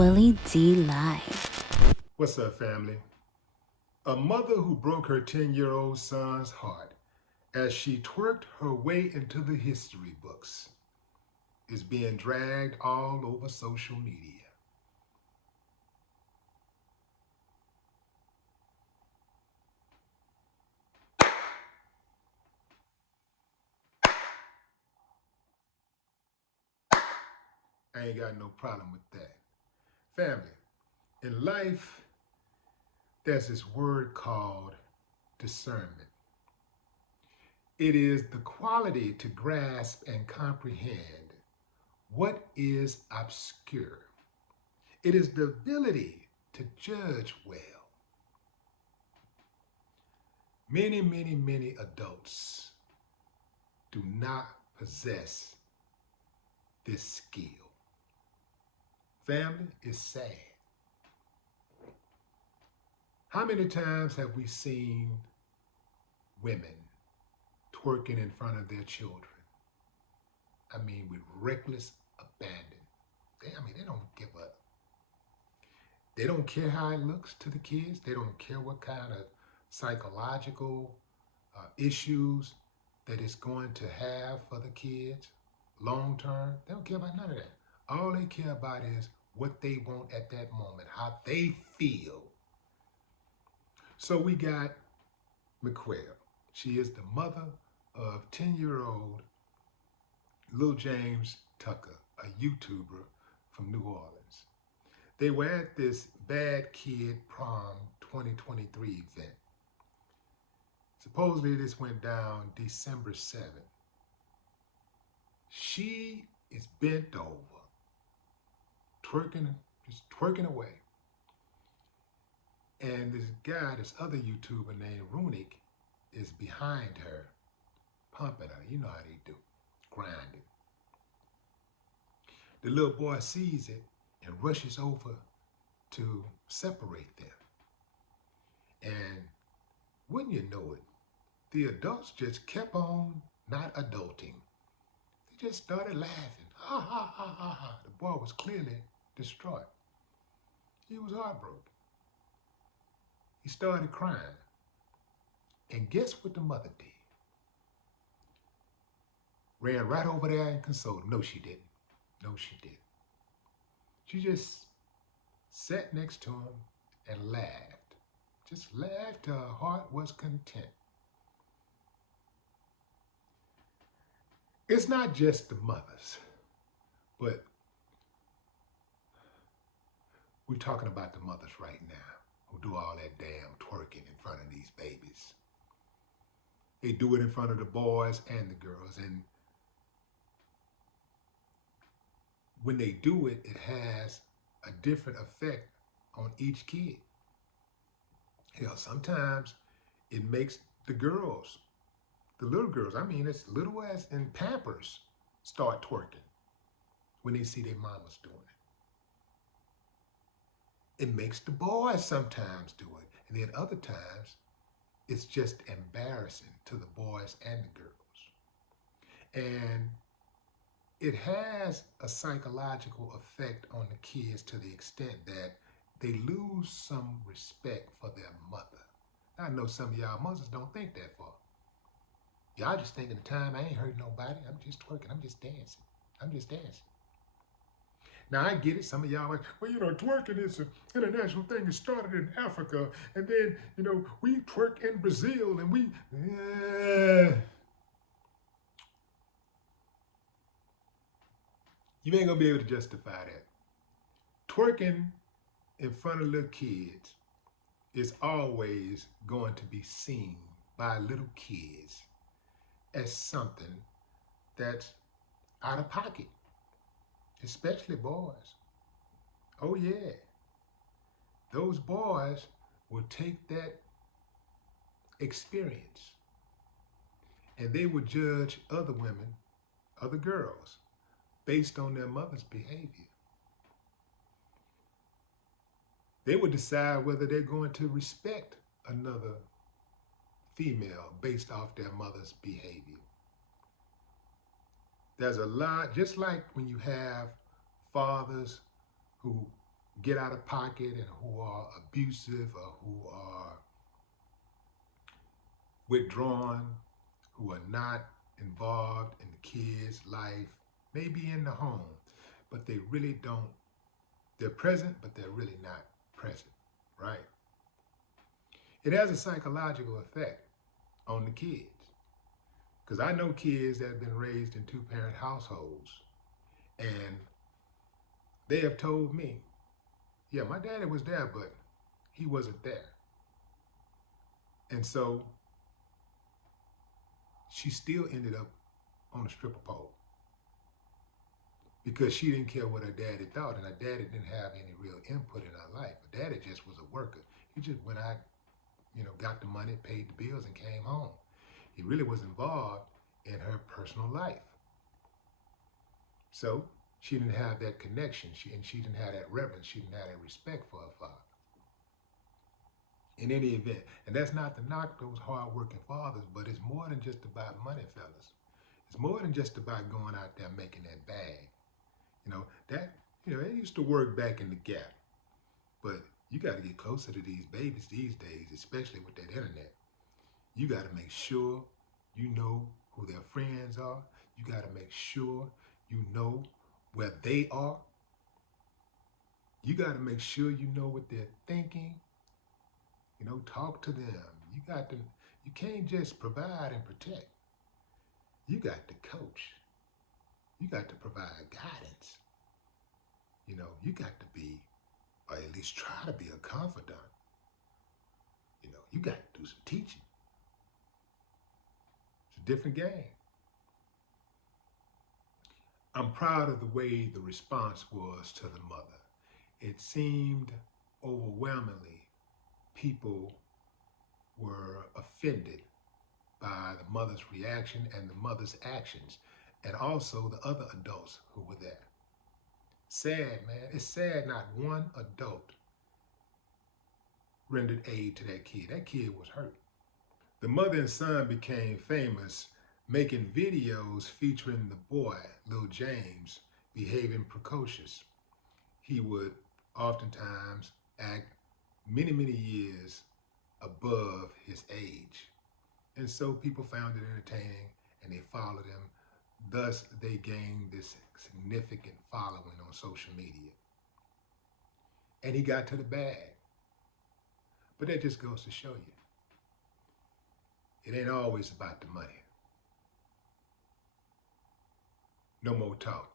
Willie D Live. What's up, family? A mother who broke her 10-year-old son's heart as she twerked her way into the history books is being dragged all over social media. I ain't got no problem with that. Family, in life, there's this word called discernment. It is the quality to grasp and comprehend what is obscure. It is the ability to judge well. Many adults do not possess this skill. Family, is sad. How many times have we seen women twerking in front of their children? I mean, with reckless abandon. They don't give up. They don't care how it looks to the kids. They don't care what kind of psychological issues that it's going to have for the kids long term. They don't care about none of that. All they care about is what they want at that moment, how they feel. So we got McQuail. She is the mother of 10-year-old Lil James Tucker, a YouTuber from New Orleans. They were at this Bad Kid Prom 2023 event. Supposedly this went down December 7th. She is bent over, just twerking away. And this other YouTuber named Runic is behind her, pumping her. You know how they do, grinding. The little boy sees it and rushes over to separate them. And wouldn't you know it, the adults just kept on not adulting. They just started laughing. Ha, ha, ha, ha, ha. The boy was clearly distraught. He was heartbroken. He started crying. And guess what the mother did? Ran right over there and consoled him. No, she didn't. No, she didn't. She just sat next to him and laughed. Just laughed till her heart was content. It's not just the mothers, but we're talking about the mothers right now who do all that damn twerking in front of these babies. They do it in front of the boys and the girls. And when they do it, it has a different effect on each kid. Hell, sometimes it makes the girls, the little girls, as little as in Pampers, start twerking when they see their mamas doing it. It makes the boys sometimes do it. And then other times, it's just embarrassing to the boys and the girls. And it has a psychological effect on the kids to the extent that they lose some respect for their mother. I know some of y'all mothers don't think that far. Y'all just thinking the time I ain't hurt nobody. I'm just twerking. I'm just dancing. I'm just dancing. Now, I get it. Some of y'all are like, well, twerking is an international thing. It started in Africa. And then, we twerk in Brazil and we... You ain't going to be able to justify that. Twerking in front of little kids is always going to be seen by little kids as something that's out of pocket. Especially boys. Oh yeah. Those boys will take that experience and they will judge other women, other girls, based on their mother's behavior. They would decide whether they're going to respect another female based off their mother's behavior. There's a lot, just like when you have fathers who get out of pocket and who are abusive or who are withdrawn, who are not involved in the kid's life, maybe in the home, but they really don't, they're present, but they're really not present, right? It has a psychological effect on the kids. Because I know kids that have been raised in two-parent households, and they have told me, yeah, my daddy was there, but he wasn't there. And so she still ended up on a stripper pole because she didn't care what her daddy thought, and her daddy didn't have any real input in her life. Her daddy just was a worker. He just went out, got the money, paid the bills, and came home. He really was involved in her personal life. So she didn't have that connection, and she didn't have that reverence, she didn't have that respect for her father. In any event, and that's not to knock those hard-working fathers, but it's more than just about money, fellas. It's more than just about going out there making that bag. They used to work back in the Gap, but you got to get closer to these babies these days, especially with that internet. You got to make sure you know who their friends are. You got to make sure you know where they are. You got to make sure you know what they're thinking. Talk to them. You can't just provide and protect. You got to coach. You got to provide guidance. You got to be, or at least try to be, a confidant. You got to do some teaching. It's a different game. I'm proud of the way the response was to the mother. It seemed overwhelmingly people were offended by the mother's reaction and the mother's actions, and also the other adults who were there. Sad, man. It's sad not one adult rendered aid to that kid. That kid was hurt. The mother and son became famous, making videos featuring the boy, Lil James, behaving precocious. He would oftentimes act many, many years above his age. And so people found it entertaining and they followed him. Thus, they gained this significant following on social media. And he got to the bag. But that just goes to show you, it ain't always about the money. No more talk.